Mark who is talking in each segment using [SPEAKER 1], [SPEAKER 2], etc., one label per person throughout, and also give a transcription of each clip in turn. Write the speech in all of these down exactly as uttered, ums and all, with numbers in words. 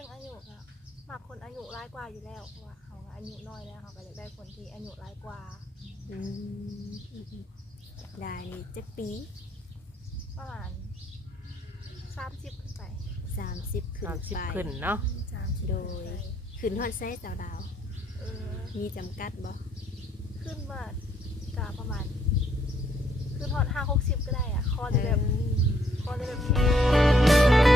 [SPEAKER 1] รื่องอายุอะมากคนอายุร้ายกว่าอยู่แล้วเพราะว่าเขาอายุน้อยแล้วเขาก็จะได้คนที่อายุร้ายกว่า
[SPEAKER 2] อืมได้นี่จักปี
[SPEAKER 1] ประมาณสามสิบขึ้นไป
[SPEAKER 2] สามสิบขึ้น
[SPEAKER 3] สามสิบ
[SPEAKER 2] ไป
[SPEAKER 3] ขึ้นเนาะ
[SPEAKER 1] สามสิบ
[SPEAKER 2] โด
[SPEAKER 1] ขึ้น
[SPEAKER 2] ย
[SPEAKER 1] ไป
[SPEAKER 2] ขึ้นฮอดไซส์สาวดาว
[SPEAKER 1] เออ
[SPEAKER 2] มีจำกัดบ่
[SPEAKER 1] ขึ้นมากะประมาณขึ้นทอดห้าหกสิบก็ได้อ่ะคอ
[SPEAKER 2] เอ
[SPEAKER 1] จะแบบ
[SPEAKER 2] อ
[SPEAKER 1] คอจะแบบแข็ง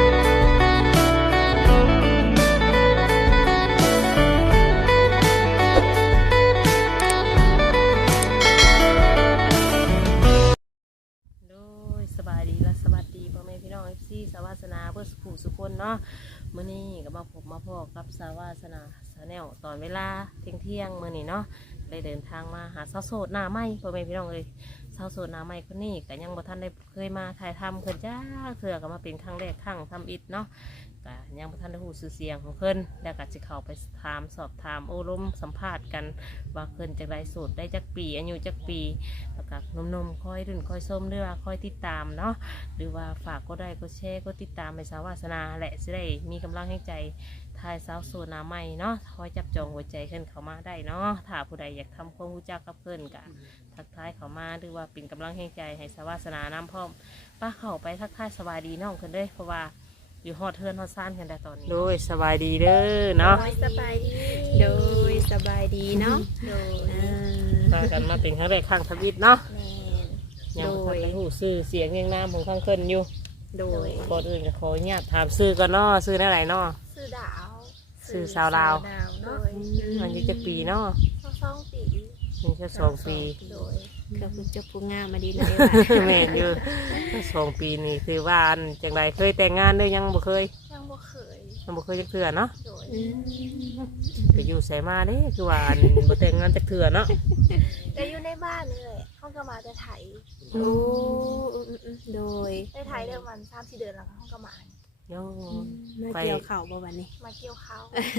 [SPEAKER 3] โดยสบายดีและสวัสดีพ่อแม่พี่น้องเอฟซีสาวาสนาเพื่อสุขสุขคนเนาะมื้อนี้ก็มาพบมาพอกับสาวาสนาชาแนลตอนเวลาเที่ยงเที่ยงมื้อนี้เนาะได้เดินทางมาหาสาวโสดหน้าใหม่พ่อแม่พี่น้องเลยสาวโสดหน้าใหม่คนนี้ก็ยังบ่ทันได้เคยมาถ่ายทำเพิ่นจ้าเถื่อก็มาเป็นครั้งแรกครั้งทำอิฐเนาะก็ยังบ่ทันได้ฮู้ชื่อเสียงของเพิ่นแล้วก็สิเข้าไปถามสอบถามโอ้ล้มสัมภาษณ์กันว่าเพิ่นจักได้โสดได้จักปีอายุจักปีแล้วก็หนุ่มๆคอยรุ่นคอยส้มหรือว่าคอยติดตามเนาะหรือว่าฝากก็ได้ก็แชร์ก็ติดตามไปสาววาสนาแหละสิได้มีกำลังให้ใจทายสาวโสดหน้าใหม่เนาะคอยจับจองหัวใจเพิ่นเข้ามาได้เนาะถ้าผู้ใดอยากทำความรู้จักกับเพิ่นก็ทักทายเข้ามาหรือว่าเป็นกำลังให้ใจให้สาววาสนาน้ำพร้อมป้าเข้าไปทักทายสบายดีน้องเพิ่นเด้เพราะว่าอยู่ฮอดเทือนฮอดซ่านกันแต่ตอนนี้โดยสบายดีเด้อเนาะ
[SPEAKER 2] โดยสบายดี โดยสบายดีเนาะ
[SPEAKER 1] โดย
[SPEAKER 2] อ่า
[SPEAKER 3] มากันมาเป็นครั้งแรกครั้งทวิตเนาะ
[SPEAKER 2] แม่น
[SPEAKER 3] ยัง
[SPEAKER 2] โด
[SPEAKER 3] บ่ทัน
[SPEAKER 2] ย
[SPEAKER 3] ได้ฮู้ชื่อเสียงเรียงนามของข้างเพิ่นอยู่
[SPEAKER 2] โดย
[SPEAKER 3] ก่อนอื่นก็ขออนุญาตถามชื่อก่อนเนาะชื่อได้ไรเนาะ
[SPEAKER 1] ซื้อดาว
[SPEAKER 3] ซื้อสาวลาว
[SPEAKER 1] ดาวโดย
[SPEAKER 3] อายุจักปีเนาะ
[SPEAKER 1] สองสองปี
[SPEAKER 3] มีแค่สองปี
[SPEAKER 1] โดย
[SPEAKER 2] ก็คือเจ้าผู้งามมาดีเลยว่ะ
[SPEAKER 3] แม่นอยู่แค่สองปีนี่คือว่าอันจังไรเคยแต่งงานเด้อยังบ่เคย
[SPEAKER 1] ยังบ่เคย
[SPEAKER 3] ยังบ่เคยจักเทื่อเนาะ
[SPEAKER 1] โดย
[SPEAKER 2] อืม
[SPEAKER 3] ไปอยู่ไสมาเด้คือว่าอันบ่แต่งงานจักเทื่อเนาะ
[SPEAKER 1] แต่อยู่ในบ้านเลยห้องก็มาจะไถ
[SPEAKER 2] โอ้อืมอืมอืมโดย
[SPEAKER 1] ได้ไถเดือนมันสามสี่เดือนแล้วก็ห้องก็มา
[SPEAKER 3] โย่
[SPEAKER 2] มา
[SPEAKER 3] ไป
[SPEAKER 2] เกี่ยวเข่าวบ่วันนี้
[SPEAKER 1] มาเกี่ยวข้าว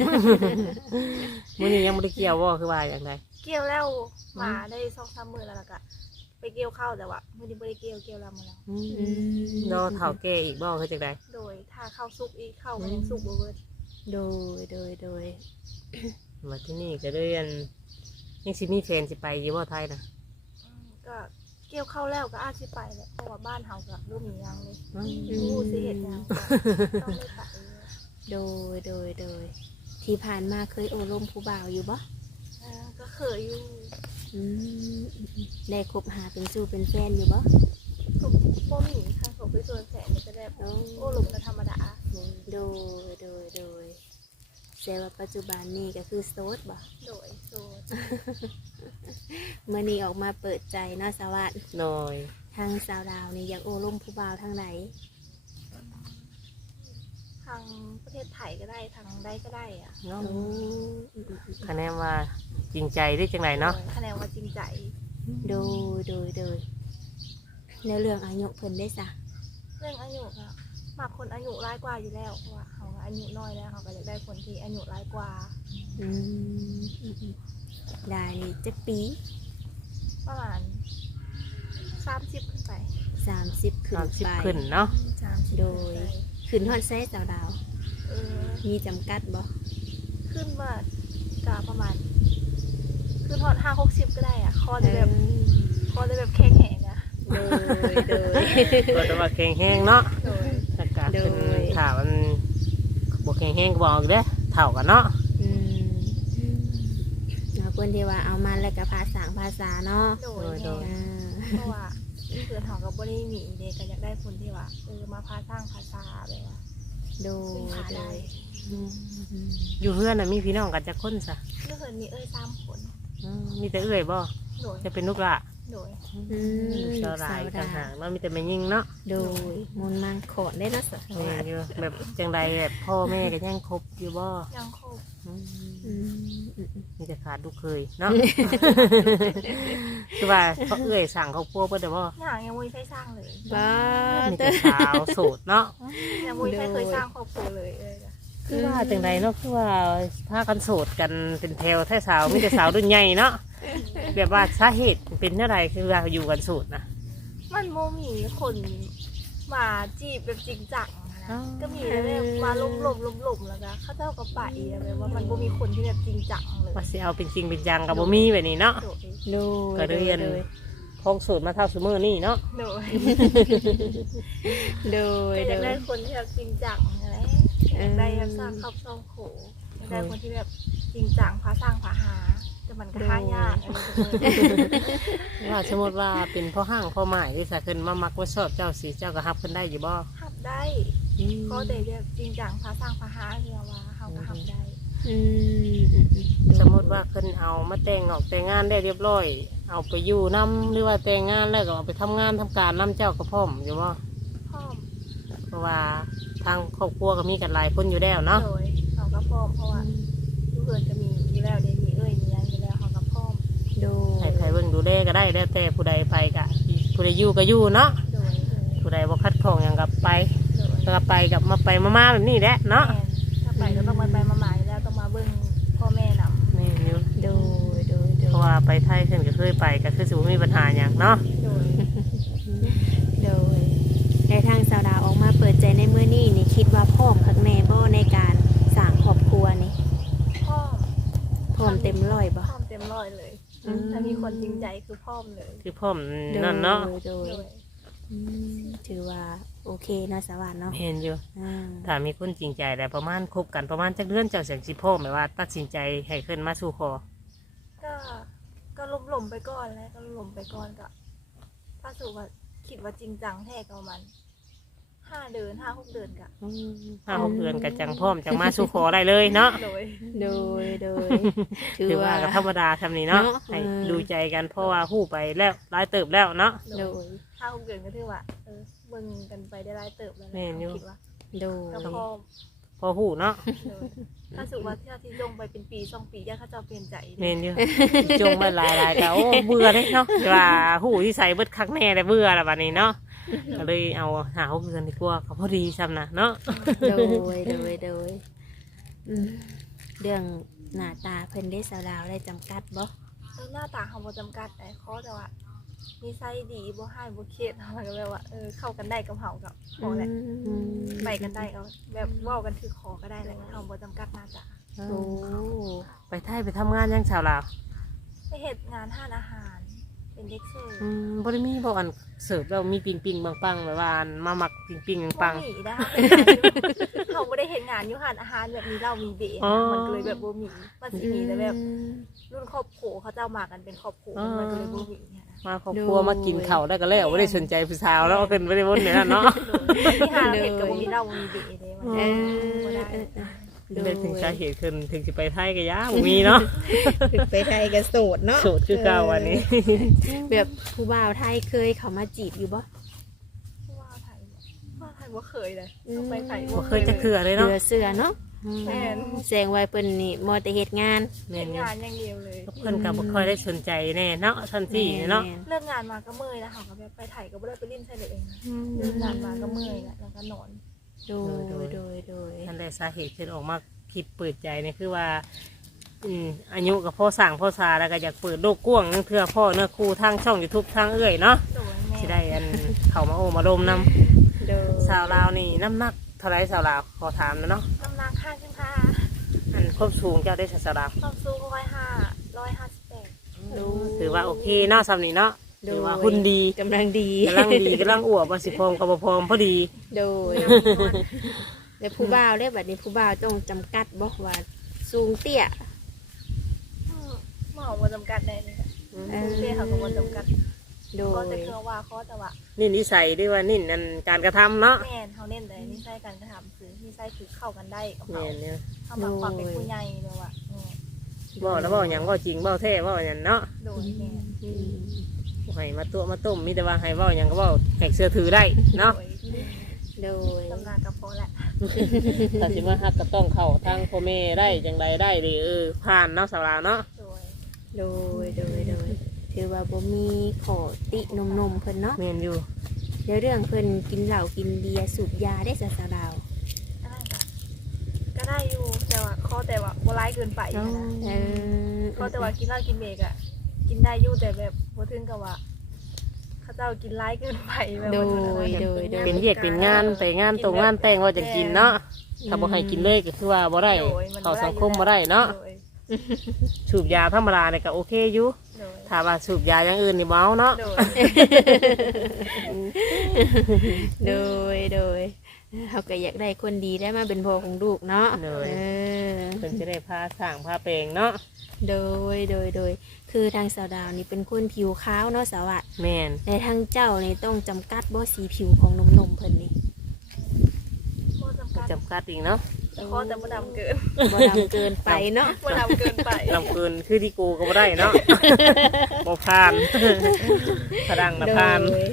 [SPEAKER 3] มื้อนี้ยังบ่ได้เกี่ยวบ่คือว่าอย่างไร
[SPEAKER 1] เกี่ยวแล้วมาได้สองสามมื้อแล้วล่ะก็ไปเกี่ยวข้าวแต่ว่ามื้อนี้บ่ได้เกี่ยวเกี่ยวแล้วมาแล้ว
[SPEAKER 3] อืมรอเฒ่าแก่อีกบ่คือจังได
[SPEAKER 1] โดยถ้าข้าวสุกอีกข้าวมันยังสุกบ่เบิด
[SPEAKER 2] โดยโดยโดย
[SPEAKER 3] มาที่นี่ก็เลยอันยังสิมีแฟนสิไปอยู่บ่ไทยน่ะ
[SPEAKER 1] อืมก็เกี่ยวข้าวแล้วก็อาจสิไปแหละเพราะว่าบ้านเฮาก็บ่มีหยังเลย
[SPEAKER 3] อืม
[SPEAKER 1] รู้สิเฮ็ดหยังก็ต้องได้ไป
[SPEAKER 2] โดยโดยโดย ที่ผ่านมาเคยโอลมผู้บ่าวอยู่บ่
[SPEAKER 1] เออก็เคยอยู่
[SPEAKER 2] อืมอืมอืมได้คบหาเป็นสู้เป็นแฟนอยู่บ่
[SPEAKER 1] ก็บ่มีทางเขาไปส่วนแสนก็ได้โอ้โอ้หลงก็ธรรมดา
[SPEAKER 2] โดยโดยโดยแต่ว่าปัจจุบันนี้ก็คือโสดบ่
[SPEAKER 1] โดยโซน
[SPEAKER 2] เมื่อนี้ออกมาเปิดใจเนาะสวัสดิ์
[SPEAKER 3] หน่อย
[SPEAKER 2] ทางสาวดาวนี่อยากโอลมผู้บ่าวทางไหน
[SPEAKER 1] ทางประเทศไทยก็ได้ทางใดก็ได้อะ
[SPEAKER 3] เนาะ
[SPEAKER 2] โอ้อืมอืมอืม
[SPEAKER 3] คะแนนว่าจริงใจได้จังไรเนาะ
[SPEAKER 1] โดยคะแนนว่าจริงใจ
[SPEAKER 2] โดยโดยโดยแล้วเรื่องอายุเพิ่นได้ซะ
[SPEAKER 1] เรื่องอายุอะมากคนอายุร้ายกว่าอยู่แล้วเพราะว่าเขาอายุน้อยแล้วเขาก็จะได้คนที่อายุร้ายกว่า
[SPEAKER 2] อืมอืมอืมได้นี่จักปี
[SPEAKER 1] ประมาณสามสิบขึ้นไป
[SPEAKER 2] สามสิบขึ้
[SPEAKER 3] สาน มสิบ
[SPEAKER 2] ไป
[SPEAKER 3] ขึ้นเนาะ
[SPEAKER 1] สามสิบ
[SPEAKER 2] โดย ขึ้นฮอดไซส์สาวดาว
[SPEAKER 1] เออ
[SPEAKER 2] มีจำกัดบ่
[SPEAKER 1] ขึ้นมากะประมาณขึ้นทอดห้าหกสิบก็ได้อะคอจะแบบคอจะแบบแข็งแหงอะ
[SPEAKER 2] โดยโดย
[SPEAKER 3] ก็แต่ว่าแข็งแห้งเนาะ
[SPEAKER 1] โดย
[SPEAKER 3] อากาศเป็น
[SPEAKER 2] โดย
[SPEAKER 3] ข่าวมันบกแข็งแห้งก็บอกเด้อเท่ากันเนาะ
[SPEAKER 2] อืมแล้วคนที่ว่าเอามาแล้วก็ภาษาภาษาเนาะ
[SPEAKER 1] โดย
[SPEAKER 3] โดย
[SPEAKER 1] แม่
[SPEAKER 2] อ่า
[SPEAKER 1] เพราะว่าเพื่อนเขากับบริมีเด็กก็อยากได้คนที่ว่าเออมาพาสร้างภาษาแบบว่า
[SPEAKER 2] โดย
[SPEAKER 1] พึ่งพา
[SPEAKER 2] โด
[SPEAKER 1] ได้
[SPEAKER 2] ยอืมอืม
[SPEAKER 3] อยู่เพื่อนน่ะมีพี่น้องกันจะคนซะ
[SPEAKER 1] เมื่อเหินมีเอ้ยสามคน
[SPEAKER 3] อืมมีแต่เอื้อยบ่
[SPEAKER 1] โดย
[SPEAKER 3] จะเป็นลูกละ
[SPEAKER 1] โดย
[SPEAKER 2] อืม
[SPEAKER 3] ลูกสาวหลาย
[SPEAKER 2] ลูก
[SPEAKER 3] ต่า
[SPEAKER 2] สาง ว
[SPEAKER 3] หา
[SPEAKER 2] ดาก
[SPEAKER 3] เนาะมีแต่แม่ยิงเนาะ
[SPEAKER 2] โดยมูลมังขอนได้เนาะสวัส
[SPEAKER 3] แม่
[SPEAKER 2] ดิ์
[SPEAKER 3] อยู่แบบจังใดแบบพ่อแม่ก็ยังคบอยู่บ่
[SPEAKER 1] ยังคบ
[SPEAKER 3] อืม
[SPEAKER 2] อืมอืมอืม
[SPEAKER 3] มีแต่ขาดลูกเคยเนาะ คือว่าเขาเอื้อยสั่งเขาพัวเพิ่นเด้อบ่
[SPEAKER 1] อย่างยังมุ้ยใช้สร้างเลย
[SPEAKER 2] บ้า
[SPEAKER 3] มี
[SPEAKER 2] เต
[SPEAKER 3] แต่สาวโสดเนาะ
[SPEAKER 1] ยังมุ้ยไม่เคยสร้างครอบครัวเลยเออ
[SPEAKER 3] คือว่าจังใดเนาะคือว่าพากันโสดกันเป็นแถวแท้สาวมีแต่สาวรุ่นใหญ่เนาะแบบว่าสาเหตุเป็นเท่าไรคือว่าอยู่กันโสดนะ
[SPEAKER 1] มันโมมีคนมาจีบแบบจริงจังนะก็มีแต่แบบมาล้มล้มล้มล้มแล้วก็เขาเจ้าก็ไปแบบว่ามันบ่มีคนที่แบบจริงจังเลย
[SPEAKER 3] ว่าสิเอาเป็นจริงเป็นจังกับบ่มีแบบนี้เนาะ
[SPEAKER 1] โดย
[SPEAKER 2] โดย
[SPEAKER 3] ก็เรียนคงสูตรมาเท่าซุมื้อนี่เนาะ
[SPEAKER 1] โดย
[SPEAKER 2] โดย
[SPEAKER 1] ก็อ
[SPEAKER 2] โด
[SPEAKER 1] ยาก
[SPEAKER 2] ย
[SPEAKER 1] ได้คนที่แบบจริงจังอะไรอยากได้แบบสร้างครอบครัวโขอยากได้คนที่แบบจริงจังพาสร้างพาหาแต่มันก็หายากอะไรแบบนี้
[SPEAKER 3] ว่าสมมติว่าเป็นพ่อห้างพ่อหมายที่สะขึ้นมามักว่าชอบเจ้าสิเจ้าก็ฮับขึ้นได้อยู่บ่
[SPEAKER 1] หับได้ก็แต่แบบจริงจังพาสร้างพาหาคือว่าเฮาก็หับได้
[SPEAKER 2] อืมอืมอืม
[SPEAKER 3] สมมติว่าขึ้นเอามาแต่งออกแต่งงานได้เรียบร้อย เอาไปอยู่น้ำหรือว่าแต่งงานแล้วก็เอาไปทำงานทำการน้ำเจ้าก็พร้อมอยู่บ่
[SPEAKER 1] พร้อม
[SPEAKER 3] เพราะว่าทางครอบครัวก็มีกันหลายคนอยู่แล้วเนาะ
[SPEAKER 1] โดยเขาก็พร้อมเพราะว่าทุกเพื่อนก็มีอยู่แล้วเดี๋ยวมีเอ้ยมียังอยู่แล้วเขาก็พร้อม
[SPEAKER 2] โดย
[SPEAKER 3] ให้ใครเบิ่งดูแลก็ได้แล้วแต่ผู้ใดไปก็ผู้ใดอยู่ก็อยู่เนาะ
[SPEAKER 1] โดยโดย
[SPEAKER 3] ผู้ใดบ่คัดของอย่างกับไป
[SPEAKER 1] โดย
[SPEAKER 3] ก็ไปกับมาไปมาๆแบบนี้แหละเนาะ
[SPEAKER 1] แม่นถ้าไปก็ต้องมาไปมาหมายแล้วต้องมาเบิ่งพ่อแม่นำ
[SPEAKER 3] นี่อยู่
[SPEAKER 2] โดยโดยโด
[SPEAKER 3] เพราะ
[SPEAKER 2] ย
[SPEAKER 3] ว่าไปไทยเพิ่นก็เคยไปก็คือสิบ่มีปัญหาหยังเนาะ
[SPEAKER 1] โดย
[SPEAKER 2] โดยในทางสาวดาวออกมาเปิดใจในมื้อนี้นี่คิดว่าพร้อมคักแน่บ่ในการสร้างครอบครัวนี่
[SPEAKER 1] พ่อม
[SPEAKER 2] พร้อมเต็มร้อยบ่
[SPEAKER 1] พ่อมเต็มร้อยเลย
[SPEAKER 2] อืม
[SPEAKER 1] ถ้ามีคนจริงใจคือพ่อมเลย
[SPEAKER 3] คือพ่อมนั่นเนาะ
[SPEAKER 2] โดย
[SPEAKER 1] โดย
[SPEAKER 2] อืมถือว่าโอเคเนาะสวัสดิ์เนาะ
[SPEAKER 3] เห็นอยู่
[SPEAKER 2] อ่า
[SPEAKER 3] ถ้ามีคนจริงใจแต่ประมาณคบกันประมาณจักเดือนเจ้าเสียงสิพ่อหมายว่าตัดสินใจให้ขึ้นมาสู่ขอ
[SPEAKER 1] ก็ก็ล้มหลมๆไปก่อนแล้วก็ล้มหลมๆไปก่อนก็ถ้าสูว่าคิดว่าจริงจังแท้ก็ประมันห้าเดือนห้าหกเดือนก็
[SPEAKER 3] ห้าหกเดือนก็จังพร้อมจังมาสู่ขอได้เลยเนาะ
[SPEAKER 1] โดย
[SPEAKER 2] โดยโดย
[SPEAKER 3] ถือว่าก็ธรรมดาทำนี้เนาะ
[SPEAKER 2] เนาะ
[SPEAKER 3] ให้
[SPEAKER 2] เออ
[SPEAKER 3] ดูใจกันเพราะว่าหู้ไปแล้วหลายเติบแล้วเนาะ
[SPEAKER 1] โด
[SPEAKER 2] โด
[SPEAKER 1] ย
[SPEAKER 2] ย
[SPEAKER 1] ห้าหกเดือนก็ถือว่าเออเบิ่งกันไปได้หลายเติบแล้วนะ
[SPEAKER 3] แม่นอยู่
[SPEAKER 1] คิดว่า
[SPEAKER 2] โดย
[SPEAKER 1] ก็พ่อม
[SPEAKER 3] พอหู้เนาะ
[SPEAKER 1] โดยถ้าสูว่าที่ที่จงไปเป็นปีสองปีย่าเขาเจะเปลี่ยนใจ
[SPEAKER 3] เมนอยู่จงมาหลายหลายๆแต่โอ้เบื่อเลยเนาะว่าหู้ที่ใส่เบิดคักแน่เลยเบื่อละวันนี้เนาะก็เลยเอาหาหกเดือนดีกว่าก็พอดีซ้ำนะเนาะ
[SPEAKER 2] โดยโดยโดยอืมเรื่องหน้าตาเพิ่นได้สาวดาวได้จำกัดบ่
[SPEAKER 1] เออหน้าตาเขาบ่จำกัดแต่ข้อแต่ว่านิสัยดีบ่ให้บ่เครียดเขาก็แบบว่าเออเข้ากันได้กับเขากับพอแหละ
[SPEAKER 2] อืม
[SPEAKER 1] ไปกันได้ก็แบบเว้ากันถือคอก็ได้แหละเขาบ่จำกัดหน้าตา
[SPEAKER 2] โอ้
[SPEAKER 3] ไปไทยไปทำงานยังชาวลาว
[SPEAKER 1] ไปเฮ็ดงานห้านอาหารเป็นเด็กเสิร์ฟ
[SPEAKER 3] อืมบ่ได้มีบ่อันเสิร์ฟแล้วมีปิงปิงปังๆแบบว่าอันมาหมักปิงปิงปัง
[SPEAKER 1] บ่มีได้เขาบ่ได้เฮ็ดงานอยู่ห้านอาหารแบบมีเหล้ามีเบียร์
[SPEAKER 3] อ๋อ
[SPEAKER 1] มันก็เลยแบบบ่มีมันสิมีแต่แบบรุ่นครอบครัวเขาเจ้ามากันเป็นครอบครัวมันก็เลยบ่มีเนี่ยนะ
[SPEAKER 3] ๆมาครอบครัวมากินข้าวได้ก็แล้วบ่ได้สนใจผู้สาวแล้วเอาขึ้นไปได้บนเนี่ยนะเนาะ
[SPEAKER 1] ที่ห้านเฮ็ดก็บ่มีเหล้าบ่มีเบียร์เลยมัน
[SPEAKER 2] เอ
[SPEAKER 1] บ่
[SPEAKER 2] อ
[SPEAKER 1] ได้
[SPEAKER 2] เออเออโด
[SPEAKER 3] เลย ยถึงสาเหตุขึ้นถึงสิไปไทยก็ยาบ่มีเนาะ
[SPEAKER 2] ถึงไปไทยก็โสดเนาะ
[SPEAKER 3] โสดคือเก่าวันนี้
[SPEAKER 2] แบบผู้บ่าวไทยเคยเขามาจีบอยู่บ่
[SPEAKER 1] ว่าไทยว่าไทยบ่เคยเลยต้องไปไทย
[SPEAKER 3] บ่เคยจะเคือเลย
[SPEAKER 2] เสื
[SPEAKER 3] เนาะ
[SPEAKER 2] อเสือเนาะ
[SPEAKER 1] แม่น
[SPEAKER 2] แสดงว่าเพิ่นนี่มอแต่เฮ็ดงาน
[SPEAKER 3] แม่
[SPEAKER 1] เฮ็ด
[SPEAKER 3] นอยู่
[SPEAKER 1] งานอย่างเดียวเลย
[SPEAKER 3] เพิ่นก็บ่ค่อยได้สนใจแน่เนาะทันทีเนาะ
[SPEAKER 2] แม่
[SPEAKER 1] เลิกงานมาก็เมื่อยแล้วค่ะก็แบบไปไทยก็บ่ได้ไปลิ้นใส่เลยเองนะ
[SPEAKER 2] ๆ
[SPEAKER 1] เลิกงานมาก็เมื่อยแล้วแล้วก็นอน
[SPEAKER 2] โดยโดยโดยโดย
[SPEAKER 3] นั่นแหละสาเหตุที่ออกมาคิดเปิดใจเนี่ยคือว่าอืมอายุกับพ่อสั่งพ่อซาแล้วก็อยากเปิดโลกกว้างเนื่องเพื่อพ่อเนื้อคู่ทางช่องยูทูบทางเอื้อยเนาะ
[SPEAKER 1] โดยแม่
[SPEAKER 3] ที่ได้อันเข้ามาโอ้มาดมน
[SPEAKER 2] โดย
[SPEAKER 3] ำสาวลาวนี่น้ำหนักเท่าไรสาวลาวขอถามนะเนาะ
[SPEAKER 1] น้ำหนักห้าสิบห้า
[SPEAKER 3] อันควบสูงเจ้าได้สาวลาว
[SPEAKER 1] ความสูงร้อยห้าร้อยห้าสิบแปด
[SPEAKER 3] ถือว่าโอเคเนาะสำนี้เนาะถือว่าหุ่นดี
[SPEAKER 2] กำลังดี
[SPEAKER 3] กำลังดีกำลังอวบว่าสิพร้อมกับบ่พร้อมพอดี
[SPEAKER 2] โดยแล้วผู้บ่าวได้บัดนี้ผู้บ่าวต้องจำกัดบ่ว่าสูงเตี้ย
[SPEAKER 1] หมอบ่จำกัดได้เลยค่ะ
[SPEAKER 2] เออ
[SPEAKER 1] เรียกเขาก็บ่จำกัด
[SPEAKER 2] โด
[SPEAKER 1] ก็
[SPEAKER 2] ย
[SPEAKER 1] จะคือว่าข้อแต่ว่า
[SPEAKER 3] นี่นิสัยด้วยว่านี่นั่นการกระทำเนาะ
[SPEAKER 1] แม่นเขาเน้นแต่นิสัยการกระทำคือนิสัยคือเข้ากันได้กับเขา
[SPEAKER 3] เนี่ยเนี่ย
[SPEAKER 1] เข้ามาความเป็นผู้ใหญ่เลยว่าเออ
[SPEAKER 3] บ่แล้วบ่หยังบ่จริงบ่แท้บ่หยังเนาะ
[SPEAKER 1] โดยแม่น
[SPEAKER 2] อืม
[SPEAKER 3] ให้มาตัวมาต้มมีแต่ว่าให้เว้าหยังก็เว้าให้เสื้อถือได้เนาะ
[SPEAKER 1] โดย
[SPEAKER 2] โดย
[SPEAKER 1] ตำนานกับพอแหละ
[SPEAKER 3] ถ้าสิมาฮักก็ต้องเข้าทางพ่อแม่ได้จังใดได้หรือเออผ่านเนาะสาวลาวเนาะ
[SPEAKER 1] โดย
[SPEAKER 2] โดยโดยโดยถือว่าบ่มีขอตินมนมๆเพิ่นเนาะ
[SPEAKER 3] แม่นอยู่
[SPEAKER 2] เดี๋ยวเรื่องเพิ่นกินเหล้ากินเบียร์สูบยาได้สะสาวดาว
[SPEAKER 1] ก็ได้ค่ะก็ได้อยู่แต่ว่าข้อแต่ว่าบ่ร้ายเกินไปนะ
[SPEAKER 2] เออ
[SPEAKER 1] ข้อแต่ว่ากินเหล้ากินเบรกอะกินได้อยู่แต่แบบบ่ถึงกับว่าเขาเจ้ากินร้ายเกินไปแบบ
[SPEAKER 2] โด
[SPEAKER 1] ว่าย
[SPEAKER 2] โดยโดย
[SPEAKER 3] เป็นเวียกเป็นงานไปงานตรงงานแต่งว่าจะกินเนาะถ้าบ่ให้กินเลยก็คือว่าบ่ได้เข้าสังคมบ่ได้เนาะ
[SPEAKER 1] โดย
[SPEAKER 3] สูบยาธรรมดาเนี่ยก็โอเคอยู่
[SPEAKER 1] โดย
[SPEAKER 3] ถ้าว่าสูบยาอย่างอื่นนี่เมาเนาะ
[SPEAKER 1] โดย
[SPEAKER 2] โดยโดยเขาก็อยากได้คนดีได้มาเป็นพ่อของลูกเนาะเออ
[SPEAKER 3] เพิ่นจะได้พาสร้างพาแปลงเนาะ
[SPEAKER 2] โดยโดยโดยคือทางสาวดาวนี่เป็นคนผิวขาวเนาะสวัสดิ์
[SPEAKER 3] แม่น
[SPEAKER 2] ในทางเจ้านี่ต้องจำกัดบ่สีผิวของหนมๆเพิ่นนี่
[SPEAKER 1] โคจำกัด
[SPEAKER 3] จำกัดอีกเนาะ
[SPEAKER 1] คอแต่บ่ดำเกิน
[SPEAKER 2] บ่ดำเกินไปเนาะ
[SPEAKER 1] บ่ดำเกินไป
[SPEAKER 3] ลำเกินคือที่กูก็บ่ได้เนาะ บ่ผ่านพดังนะผ่าน
[SPEAKER 2] โดย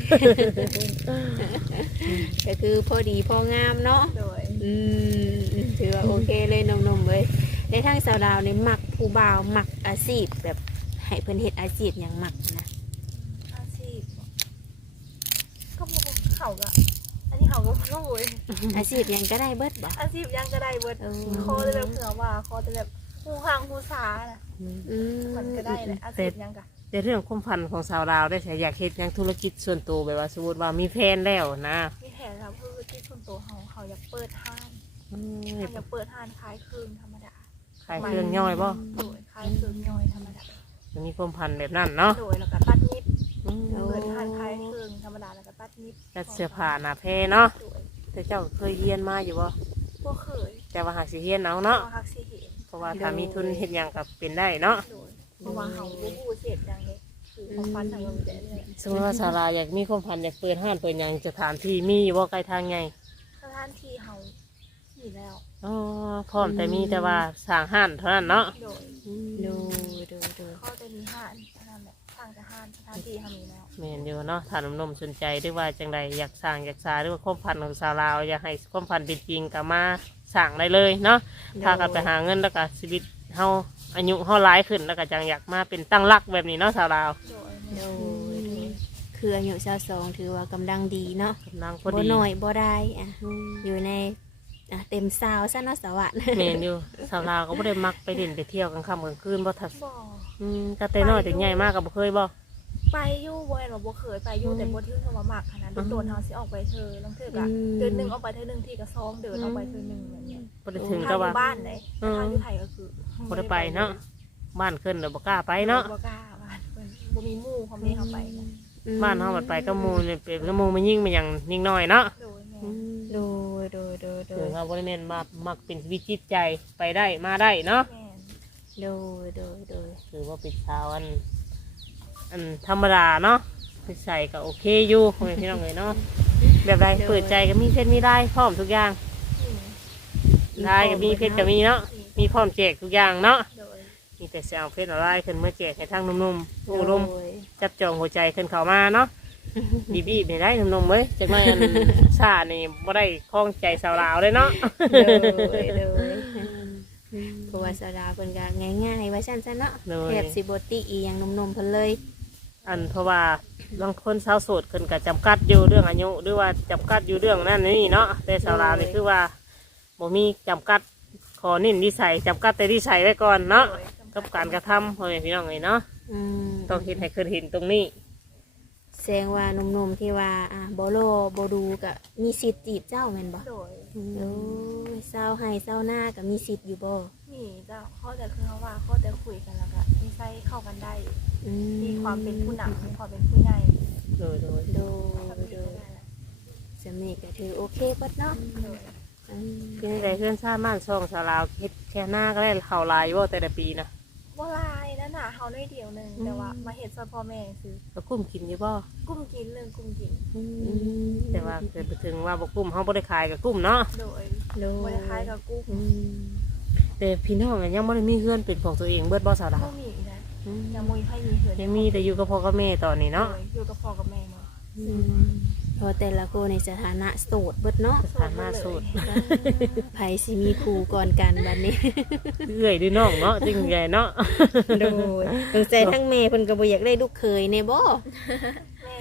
[SPEAKER 2] ก็คือพอดีพองามเนาะ
[SPEAKER 1] โดย
[SPEAKER 2] อืมถือว่าโอเคเลยหนมๆเลยในทางสาวดาวนี่มักผู้บ่าวมักอาชีพแบบให้เพิ่นเฮ็ดอาชีพหยังมักนะ
[SPEAKER 1] อาชีพก็บ่เขาก็อันนี้เขาก็บ่รู้เว้ย
[SPEAKER 2] อาชีพหยังก็ได้เบิดบ่
[SPEAKER 1] อาชีพยังก็ได้เบิด
[SPEAKER 2] เออ
[SPEAKER 1] คอจะแบบเผื่อว่าคอจะแบบผู้ข้างผู้สาน่ะ
[SPEAKER 2] อืม
[SPEAKER 1] มันก็ได้แหละอาชีพยังก็
[SPEAKER 3] แต่เรื่องความพันของสาวดาวได้ใช้อยากเฮ็ดหยังธุรกิจส่วนตัวแบบว่าสมมุติว่ามีแฟนแล้วนะ
[SPEAKER 1] มีแผนแล้วคือที่ส่วนตัวเขาเขาอยากเปิดห้าง
[SPEAKER 3] อืม
[SPEAKER 1] เขาอยากเปิดห้างขายเครื่องธรรมดา
[SPEAKER 3] ขายเครื่องย่อยบ่
[SPEAKER 1] โดยขายเครื่องย่อยธรรมดา
[SPEAKER 3] มันมีความพันแบบนั้นเนาะ
[SPEAKER 1] โดยแล้วก็ตัดนิบ
[SPEAKER 3] อืม
[SPEAKER 1] เปิดห้างขายเครื่องธรรมดาแล้วก็ตัดนิบ
[SPEAKER 3] จัดเสื้อผ้าหน้าเพเนาะ
[SPEAKER 1] โดย
[SPEAKER 3] แต่เจ้าเคยเรียนมาอยู่บ่
[SPEAKER 1] บ่เคย
[SPEAKER 3] แต่ว่าหากสิเรียนเอาเนาะ
[SPEAKER 1] บ่ฮักสิเห็น
[SPEAKER 3] เพราะว่าถ้ามีทุนเฮ็ดหยังก็เป็นได้เนาะ
[SPEAKER 1] โดยเพราะว่าเขาบ่ฮู้เสพจังเลยคือของฟันทางเราแต่เลย
[SPEAKER 3] สมมติว่าสาราอยากมีความพันอยากเปิดห้านเปิดหยังสถานที่มีอยู่บ่ใกล้ทางไง
[SPEAKER 1] สถานที่เขามีแล้ว
[SPEAKER 3] อ๋อพร้อมแต่มีแต่ว่าสร้างห้านเท่านั้นเนาะ
[SPEAKER 1] โดย
[SPEAKER 2] ดูดูดู
[SPEAKER 1] เขาจะมีห้านเท่านั้นแหละทางจะห้านสถานที่เขามีแล้ว
[SPEAKER 3] แม่นอยู่เนาะถ้าหนุ่มๆสนใจหรือว่าจังใดอยากสร้างอยากสาหรือว่าความพันของสาวลาวอยากให้ความพันเป็นจริงก็มาสร้างได้เลยเนาะถ้ากันไปหาเงินแล้วก็ชีวิตเฮาอายุเฮาหลายขึ้นแล้วก็จังอยากมาเป็นตั้งหลักแบบนี้เนาะสาวลาว
[SPEAKER 1] โดย
[SPEAKER 2] ดูดูคืออายุสาวสองถือว่ากำลังดีเนาะ
[SPEAKER 3] กำลังพอ
[SPEAKER 2] บ่
[SPEAKER 3] ดี
[SPEAKER 2] น้อยบ่ได้อ่ะอยู่ในอ่ะเต็มสาวซะเนาะสวัสดิ์
[SPEAKER 3] แม่นอยู่สาวลาวก็บ่ได้มักไปเล่นไปเที่ยวกลางค่ำกลางคืนบ่ทัด
[SPEAKER 1] บ่
[SPEAKER 3] อืมก็แต่น้อยแต่ใหญ่มากก็บ่เคยบ่
[SPEAKER 1] ไปอยู่บ่เห็นว่าบ่เคยไปอยู่แต่บ่ถึงกับว่ามักขนาดนั้นโดนเฮาสิออกไปเธอลองเทื่อก็เดือนหนึงออกไปเทื่อหนึงที่ก็ซ้อมเดินออกไปเทื่อหนึงแบบนี้
[SPEAKER 3] บ่ได้ถึง
[SPEAKER 1] ทาง
[SPEAKER 3] ก็
[SPEAKER 1] อ
[SPEAKER 3] ว่า
[SPEAKER 1] ยู่บ้านไหนแต่ทางอยู่ไทยก็คือ
[SPEAKER 3] บ่ได้ไปเนาะบ้านขึ้นเดี๋ยวบ่กล้าไปเนาะ
[SPEAKER 1] บ่กล้าบ้านเพิ่นบ่มีหมู่เขาไม่ให้เขาไปนะ
[SPEAKER 3] บ้านเฮามันไปก็หมู่นี่เป็นก็หมู่มันยิ่งมันหยังยิ่งน้อยเนาะ
[SPEAKER 1] โดยแม่
[SPEAKER 2] ดูดูดูดู
[SPEAKER 3] ถึงเอาบ่ได้แม่นมามักเป็นชีวิตจิตใจไปได้มาได้เนาะ
[SPEAKER 1] แม่น
[SPEAKER 2] ดูดูดู
[SPEAKER 3] ถือว่าเป็นสาวอันอันธรรมดาเนาะนิสัยก็โอเคอยู่พ่อแม่พี่น้องเอ้ยเนาะแบบไรเปิดใจก็มีเพชรมีได้พร้อมทุกอย่าง
[SPEAKER 1] นี่
[SPEAKER 3] ได้ก็มีเพชรก็มีเนาะมีพร้อมแจกทุกอย่างเนาะ
[SPEAKER 1] โดย
[SPEAKER 3] มีแต่สิเอาเพชรเอาได้ขึ้นมาแจกให้ทางหนุ่มๆผู้ลม
[SPEAKER 2] โดย
[SPEAKER 3] จับจองหัวใจขึ้นเข้ามาเนาะ บีบีไม่ได้หนุ่มๆเว้ยจากนั้นอัน ชานี่บ่ได้คล้องใจสาวลาวเลยเนาะ
[SPEAKER 2] โดยโดยเพราะว่าสาวดาวเพิ่นก็ง่ายๆว่าซั่นซะเนาะ
[SPEAKER 3] โดย
[SPEAKER 2] แทบสิบ่ติอีหยังหนุ่มๆเพิ่นเลย
[SPEAKER 3] อันเพราะว่าบางคนสาวโสดขึ้นก็จำกัดอยู่เรื่องอายุหรือว่าจำกัดอยู่เรื่องนั่นนี่เนาะแต่สาวลาวนี่คือว่าบ่มีจำกัดขอนิ่นนิสัยจำกัดแต่นิสัยไว้ก่อนเนาะกับการกระทำพ่อแม่พี่น้องเลยเนาะ
[SPEAKER 2] อืม
[SPEAKER 3] ต้องเห็นให้เพิ่นเห็นตรงนี้
[SPEAKER 2] แสดงว่าหนุ่มๆที่ว่าอ่ะบ่โลบ่ดูก็มีสิทธิ์จีบเจ้าแม่นบ่
[SPEAKER 1] โดย
[SPEAKER 2] โอ้ยเศร้าให้เศร้าหน้าก็มีสิทธิ์อยู่บ่
[SPEAKER 1] นี่เจ้าเขาแต่คือเขาว่าเขาแต่คุยกันแล้วก็นิสัยเข้ากันได้
[SPEAKER 2] อื
[SPEAKER 1] มีความเป็นผู้นำมีความเป็นผู้ใหญ่
[SPEAKER 3] โดยโดย
[SPEAKER 2] โด
[SPEAKER 1] แบบ
[SPEAKER 2] ย
[SPEAKER 1] นี้
[SPEAKER 2] โด
[SPEAKER 1] ก็
[SPEAKER 2] ย
[SPEAKER 1] ได้แหละ
[SPEAKER 2] สำเนียงก็ถือโอเคเบิดเนาะ
[SPEAKER 1] โดย
[SPEAKER 2] อืม
[SPEAKER 3] เพียงแต่เพื่อนชาติบ้านช่องสาวลาวเฮ็ดแค่หน้าก็ได้เข่าลายว่าแต่ละปีนะ
[SPEAKER 1] ว่าลายนั่นน่ะเขาได้เดียวหนึ่งแต่ว่ามาเห็ดซอยพ่อแม่คือ
[SPEAKER 3] ก็กุ้มกินอยู่บ่
[SPEAKER 1] กุ้มกินเรื่องกุ้มกิน
[SPEAKER 2] อืม
[SPEAKER 3] แต่ว่าเกิดไปถึงว่าบ่กุ้มเฮาบ่ได้ขายกับกุ้มเนาะ
[SPEAKER 1] โดย
[SPEAKER 2] โด
[SPEAKER 1] บ
[SPEAKER 2] ย
[SPEAKER 1] ริคล้ายกับกุ้ม
[SPEAKER 2] อืม
[SPEAKER 3] แต่พี่น้องอะยังบ่ได้มีเฮือนเป็นของตัวเองเบิดบ่สาวลา
[SPEAKER 1] ก็
[SPEAKER 3] ว
[SPEAKER 1] มีอีกนะยังมุยให้มีเหือน
[SPEAKER 3] ยังมีแต่อยู่กับพ่อกับแม่ตอนนี้เนาะ
[SPEAKER 1] โดยอยู่กับพ่อกับแม่หมด
[SPEAKER 2] อืมเพอแต่ละคนในสถานะโสดเบิดเนาะ
[SPEAKER 3] สถานะโสด
[SPEAKER 2] ไผสิมีครูก่อนกันบัดนี้
[SPEAKER 3] เอื้อยด้วยน้องเนาะจริงใหญ่เนาะ
[SPEAKER 2] โดยสงสัยทั้งแม่เพิ่นก็บ่อยากได้ลูกเคยแน่บ่
[SPEAKER 1] แม่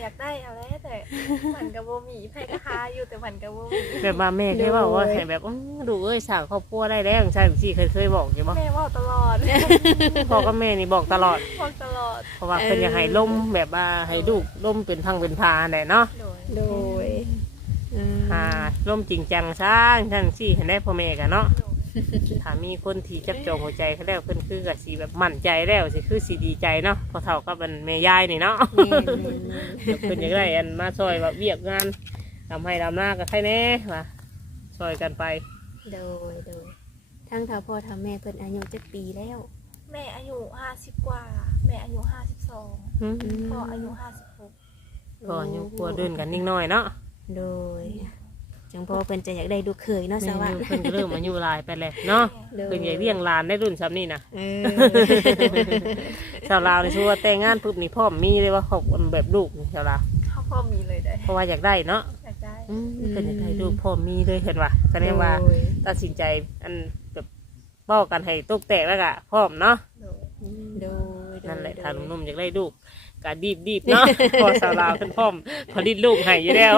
[SPEAKER 1] อยากได้อะไรแต่มันกับโบหมี่ไผก็หาอยู่แต่มันกับโบหมี่
[SPEAKER 3] แบบว่าแม่เคยบอกว่าให้แบบอื้อดูเอ้ยสร้างครอบครัวได้แล้วใช่สิเคยเคยบอกอยู่บ่
[SPEAKER 1] แม่บอกตลอด
[SPEAKER 3] พ่อกับแม่นี่บอกตลอด
[SPEAKER 1] บอกตลอด
[SPEAKER 3] เพราะว่าเพิ่นอยากให้ล่มแบบว่าให้ลูกล่มเป็นพังเป็นพาแหละเนาะ
[SPEAKER 1] โดย
[SPEAKER 2] โดยอืม
[SPEAKER 3] อ่าล่มจริงจังสร้างทั้งสี่ให้ได้พ่อแม่กันเนาะ
[SPEAKER 1] โดย
[SPEAKER 3] ถ้ามีคนที่จับจองหัวใจเขาแล้วเพิ่นคือก็สิแบบมั่นใจแล้วสิคือสิดีใจเนาะพอเท่ากับมันแม่ยายนี่เนาะ
[SPEAKER 2] แม่นแม่นแม่น
[SPEAKER 3] เพิ่นอยากได้อันมาซอยว่าเวียกงานทำให้ดำหน้าก็ใครแน่ว่าซอยกันไป
[SPEAKER 2] โดยโดยทั้งเท่าพ่อเท่าแม่เพิ่นอายุจักปีแล้ว
[SPEAKER 1] แม่อายุห้าสิบกว่า แม่อายุห้าสิบสอง
[SPEAKER 3] อืม
[SPEAKER 1] พ่ออายุห้าสิบหก
[SPEAKER 3] ก็ยังกลัวเดินกันนิ่งน้อยเนาะ
[SPEAKER 2] โดยจังพ่อเพิ่นจะอยากได้ลูกเขยเนาะส
[SPEAKER 3] แม่
[SPEAKER 2] วัส
[SPEAKER 3] อยู่
[SPEAKER 2] ดิ์
[SPEAKER 3] เพิ่นก็เริ่มอายุหลายไปแล้วเนาะ
[SPEAKER 2] โดย
[SPEAKER 3] เพิ่นอยากเลี้ยงหลานได้รุ่นซ้ำนี่นะ
[SPEAKER 2] เออ
[SPEAKER 3] ชาวลาวนี่ชัวาแต่งงานปุ๊บนี่พ่อมมีเลยว่าเขาแบบลูกนี่ชาวลาว
[SPEAKER 1] เขาพ่อมีเลยได้
[SPEAKER 3] เพราะว่าอยากได้เนาะ
[SPEAKER 1] อยากได้
[SPEAKER 3] อืมเพิ่นอยากได้ลูกพ่อมมีเลยเห็นว่าก็เรียกว่า
[SPEAKER 2] โดย
[SPEAKER 3] ตัดสินใจอันแบบบอกกันให้ตกแตกแล้วก็พร้อมเนาะ
[SPEAKER 1] โดย
[SPEAKER 2] โดยโดย
[SPEAKER 3] นั่นแหละ
[SPEAKER 2] โดย
[SPEAKER 3] ถ้าหนุ่มๆอยากได้ลูกก็ดีบดีบๆเนาะ พอสาวลาวเพิ่นพร้อมผลิตลูกให้อยู่แล้ว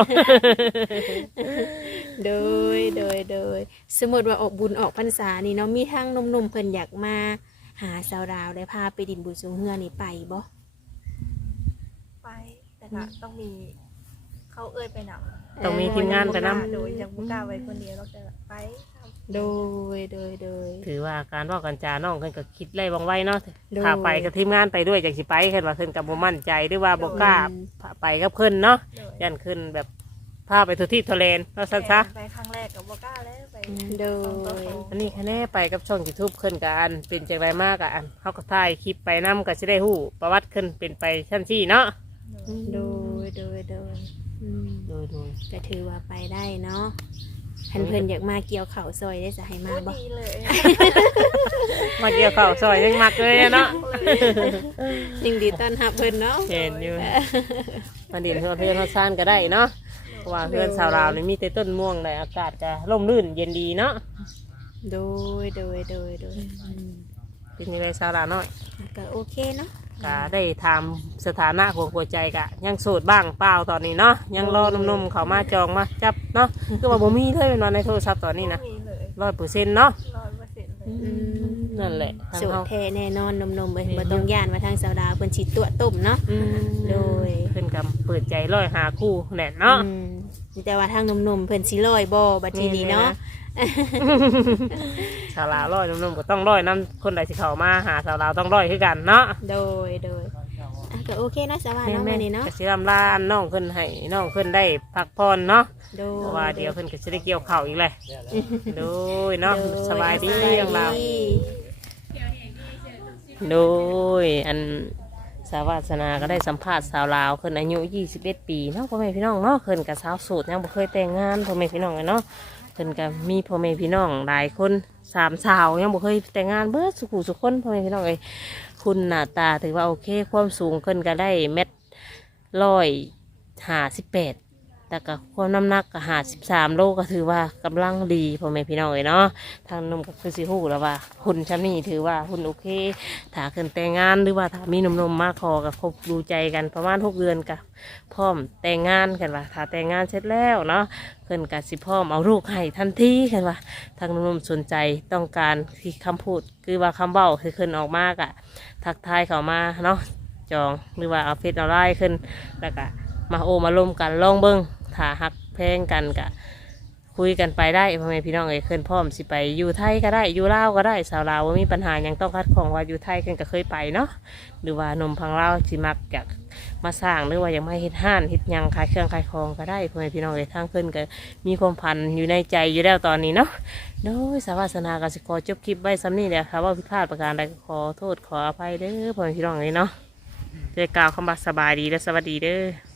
[SPEAKER 2] โดยโดยโดยสมมติว่าออกบุญออกพรรษานี่เนาะมีทางหนุ่มๆเพิ่นอยากมาหาสาวดาวได้พาไปดินบุญสูงเฮือนี่ไปบ่
[SPEAKER 1] ไปแต่ก็ต้องมีเขาเอ่ยไปหนัง
[SPEAKER 3] ต้องมีทีมงานไปนำ
[SPEAKER 1] โดยยังบุกล้าไว้คนเดียวเราจะไปครับ
[SPEAKER 2] โดยโดยโดย
[SPEAKER 3] ถือว่าการว่ากันจาน้องเพิ่นก็คิดไล่บางไว้เนาะ
[SPEAKER 2] โดย
[SPEAKER 3] ถ้าไปกับทีมงานไปด้วยจังสิไปเห็นว่าเพิ่นก็บ่มั่นใจหรือว่าบ่กล้าไปกับเพิ่นเนาะ
[SPEAKER 1] โดย
[SPEAKER 3] ยันขึ้นแบบพาไปทุกที่ทุเรนเนาะซั่นซะ
[SPEAKER 1] ไปครั้งแรกกับบุกล้าแล้วไป
[SPEAKER 2] โด
[SPEAKER 1] สองต่อย สอง
[SPEAKER 3] อันนี้คะแนนไปกับช่อง YouTube ขึ้นกับอันเป็นจังไรมากอ่ะอันเฮาก็ถ่ายคลิปไปนำก็สิได้ฮู้ประวัติขึ้นเป็นไปชั้นที่เนาะ
[SPEAKER 2] โดยโดยโดยอืม
[SPEAKER 3] โดยโดย
[SPEAKER 2] ก็ถือว่าไปได้เนาะคันเพิ่นอยากมาเกี่ยวเข่าวซอยได้จะให้มา
[SPEAKER 1] พูด
[SPEAKER 2] บ่
[SPEAKER 1] ดีเลย
[SPEAKER 3] มาเกี่ยวข้าวซอยยังมักเลยอะเนาะ
[SPEAKER 2] ยิงดีต้อนรับเพิ่นเนาะ
[SPEAKER 3] เห็นอยู่มาเดียนเพื่อนเพื่อนเขาซ่านก็ได้เนาะเพราะว่าเพื่อนสาวลาวนี่มีแต่ต้นม่วงในอากาศก็ร่มรื่นเย็นดีเนาะ
[SPEAKER 2] โดยโดยโดยโดยอืม
[SPEAKER 3] เป็นยังไงสาวลาวน้อย
[SPEAKER 2] ก็โอเคเนาะ
[SPEAKER 3] ก็ได้ทำสถานะของหัวใจกะยังโสดบ้างเปล่าตอนนี้เนาะยังรอหนุ่มๆเขามาจองมาจับเนาะคือว่าบ่มีเลยเป็นวันในโทรศัพท์ตอนนี้นะ
[SPEAKER 1] มีเลย
[SPEAKER 3] ร้อยเปอร์เซ็นต์เนาะ
[SPEAKER 1] ร้อยเปอร์เซ็นต์เลย
[SPEAKER 2] อืม
[SPEAKER 3] นั่นแหละทาง
[SPEAKER 2] โสด
[SPEAKER 3] เขา
[SPEAKER 2] แท้แน่นอนนมๆเอ้ย
[SPEAKER 3] แม่น
[SPEAKER 2] บ่ต้องย่านว่าทางสาวดาวเพิ่นสิตัวต้มเนาะ
[SPEAKER 3] อืม
[SPEAKER 2] โดย
[SPEAKER 3] เพิ่นกำเปิดใจร้อยหาคู่แหละเนาะ
[SPEAKER 2] อืมแต่ว่าทางนมๆเพิ่นสิลอยบ่บัดทีนี้เนาะ
[SPEAKER 3] สาวลาวร้อยหนุ่มๆก็ต้องร้อยน้ำคนใดสิเข้ามาหาสาวลาวต้องร้อยคือกันเนาะ
[SPEAKER 2] โดยโดยอ่ะก็โอเคเนาะสาวาเนาะมื้อนี้เนาะ
[SPEAKER 3] ก็สิรำลาอันน้องเพิ่นให้น้องเพิ่นได้พักผ่อนเนาะ
[SPEAKER 2] โดย
[SPEAKER 3] เพราะว่าเดี๋ยวเพิ่นก็สิได้เกี่ยวข้าวอีกเลยโดยเนาะ
[SPEAKER 2] โดย
[SPEAKER 3] สบายดี
[SPEAKER 2] ส
[SPEAKER 3] เรื่องราว
[SPEAKER 2] ดี
[SPEAKER 3] โดยอันสาวาสนาก็ได้สัมภาษณ์สาวลาวเพิ่นอายุยี่สิบเอ็ดปีเนาะพ่อแม่พี่น้องเนาะเพิ่นกับสาวโสดยังบ่เคยแต่งงานพ่อแม่พี่น้องเลยเนาะเพิ่นก็มีพ่อแม่พี่น้องหลายคนสามสาวยังบ่เคยแต่งงานเบิดสุขุสุขคนพ่อแม่พี่น้องเอ้ยคุณหน้าตาถือว่าโอเคความสูงเพิ่นก็ได้เม็ดร้อยห้าสิบแปดแต่ก็ความน้ำหนักก็ห้าสิบสามโลก็ถือว่ากำลังดีพ่อแม่พี่น้องเอ้ยเนาะทางหนุ่มก็คือสิฮู้แล้วว่าหุ่นชั้นนี้ถือว่าหุ่นโอเค ถ้าเกินแต่งงานหรือว่าถ้ามีหนุ่มๆมาขอกับคบดูใจกันประมาณหกเดือนกับพร้อมแต่งงานกันว่าถ้าแต่งงานเสร็จแล้วเนาะเพิ่นกับสิพร้อมเอาลูกให้ทันทีกันว่าทางหนุ่มๆสนใจต้องการที่คำพูดคือว่าคำเบ้าคือขึ้นออกมากะทักทายเขามาเนาะจองหรือว่าเอาเฟซเอาไลน์ขึ้นแล้วก็มาโอมาลมกันลองเบิ้งถ้าหักแพงกันกะ คุยกันไปได้พ่อแม่พี่น้องเอ้ยเคยพร้อมสิไปอยู่ไทยก็ได้อยู่ลาวก็ได้สาวลาวว่ามีปัญหาหยังต้องคัดของว่าอยู่ไทยกันก็เคยไปเนาะหรือว่าหนมพังลาวสิมักอยากมาสร้างหรือว่าอยากมาเฮ็ดห้านเฮ็ดหยังขายเครื่องขายของก็ได้พ่อแม่พี่น้องเอ้ยทางเพิ่นก็มีความพันอยู่ในใจอยู่แล้วตอนนี้เนาะโดยสาวาสนาก็สิขอจบคลิปไว้ซ้ำนี้แหละค่ะว่าผิดพลาดประการใดก็ขอโทษขออภัยเด้อพ่อแม่พี่น้องเอ้ยเนาะจะกล่าวคำว่าสบายดีและสวัสดีเด้อ